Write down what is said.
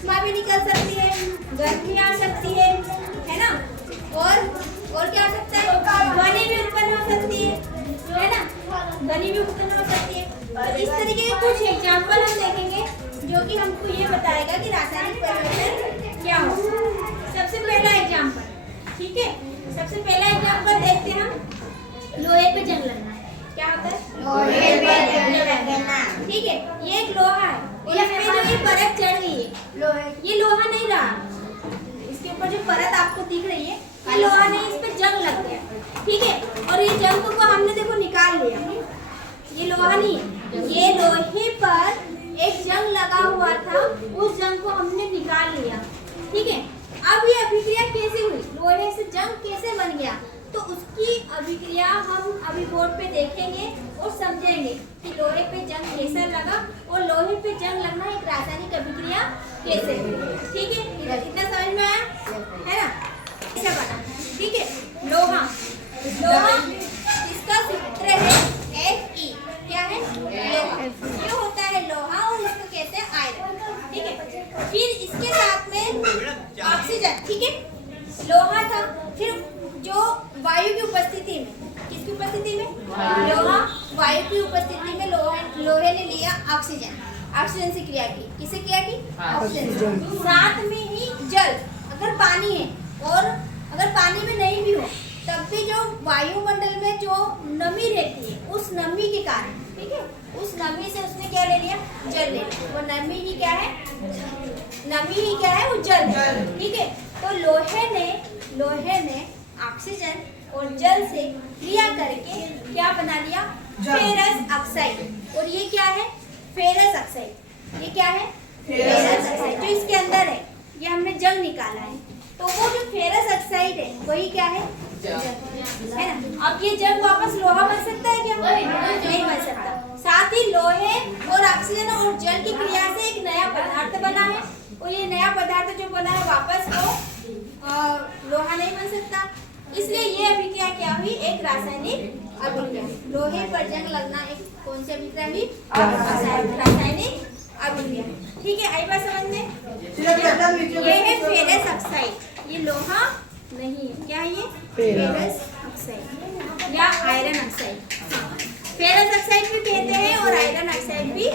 उष्मा भी निकल सकती है, गर्मी आ सकती है ना, और क्या हो सकता है, ध्वनि भी उत्पन्न हो सकती है ना, ध्वनि भी उत्पन्न हो सकती है। तो इस तरीके के कुछ एग्जाम्पल हम देखेंगे जो कि हमको ये बताएगा कि रासायनिक परिवर्तन क्या हो। सबसे पहला एग्जाम्पल, ठीक है, सबसे पहला एग्जाम्पल देखते हैं हम, लोहे पे जंग लगना। क्या होता है? लोहे पे जंग लगना। ठीक है, ये एक लोहा है, इस पे जो ये परत चढ़ गई है, ये लोहा नहीं रहा, इसके ऊपर जो परत आपको दिख रही है ये लोहा नहीं, इस पे जंग लग गया, ठीक है। और ये जंग को हमने देखो निकाल लिया, ये लोहा नहीं है, ये लोहे पर एक जंग लगा हुआ था, उस जंग को हमने निकाल लिया, ठीक है। अब ये अभिक्रिया कैसे हुई, लोहे से जंग कैसे बन गया, तो उसकी अभिक्रिया हम अभी बोर्ड पे देखेंगे और समझेंगे कि लोहे पे जंग कैसा लगा और लोहे पे जंग लगना एक रासायनिक अभिक्रिया कैसे हुई, ठीक है। इतना समझ में आया है ना, कैसे बना, ठीक है। लोहा, लोहा इसका सूत्र है Fe, क्या है, लोहा, ये होता है लोहा और इसको कहते हैं आयरन, ठीक है। फिर इसके साथ में ऑक्सीजन, ठीक है, लोहा था, फिर जो वायु की उपस्थिति में, किसकी उपस्थिति में, लोहा, वायु की उपस्थिति में लोहे ने लिया ऑक्सीजन, ऑक्सीजन से क्रिया की, किसे क्रिया की, ऑक्सीजन। साथ में ही जल, अगर पानी है और अगर पानी में नहीं भी हो तब भी जो वायुमंडल में जो नमी रहती है, उस नमी के कारण, ठीक है, उस नमी से उसने क्या ले लिया, जल ले लिया। वो नमी ही क्या है, नमी ही क्या है, वो जल है, ठीक है। तो लोहे ने ऑक्सीजन और जल से क्रिया करके क्या बना लिया, फेरस ऑक्साइड। और ये क्या है, फेरस ऑक्साइड, ये क्या है, फेरस ऑक्साइड, जो इसके अंदर है, ये हमने जंग निकाला है, तो वो जो फेरस ऑक्साइड है वही क्या है, है ना। अब ये जंग वापस लोहा बन सकता है क्या, नहीं बन सकता। साथ ही लोहे और ऑक्सीजन और जल की क्रिया से एक नया पदार्थ बना है, और ये नया पदार्थ जो बना है वापस वो लोहा नहीं बन सकता, इसलिए ये अभिक्रिया क्या हुई, एक रासायनिक अभिक्रिया। लोहे पर जंग लगना एक कौन सी अभिक्रिया हुई, रासायनिक अभिक्रिया, ठीक है। आई बात समझ में, ये है फेरस ऑक्साइड, ये लोहा नहीं है, क्या है ये, फेरस ऑक्साइड या आयरन ऑक्साइड। फेरस ऑक्साइड भी कहते हैं और आयरन ऑक्साइड भी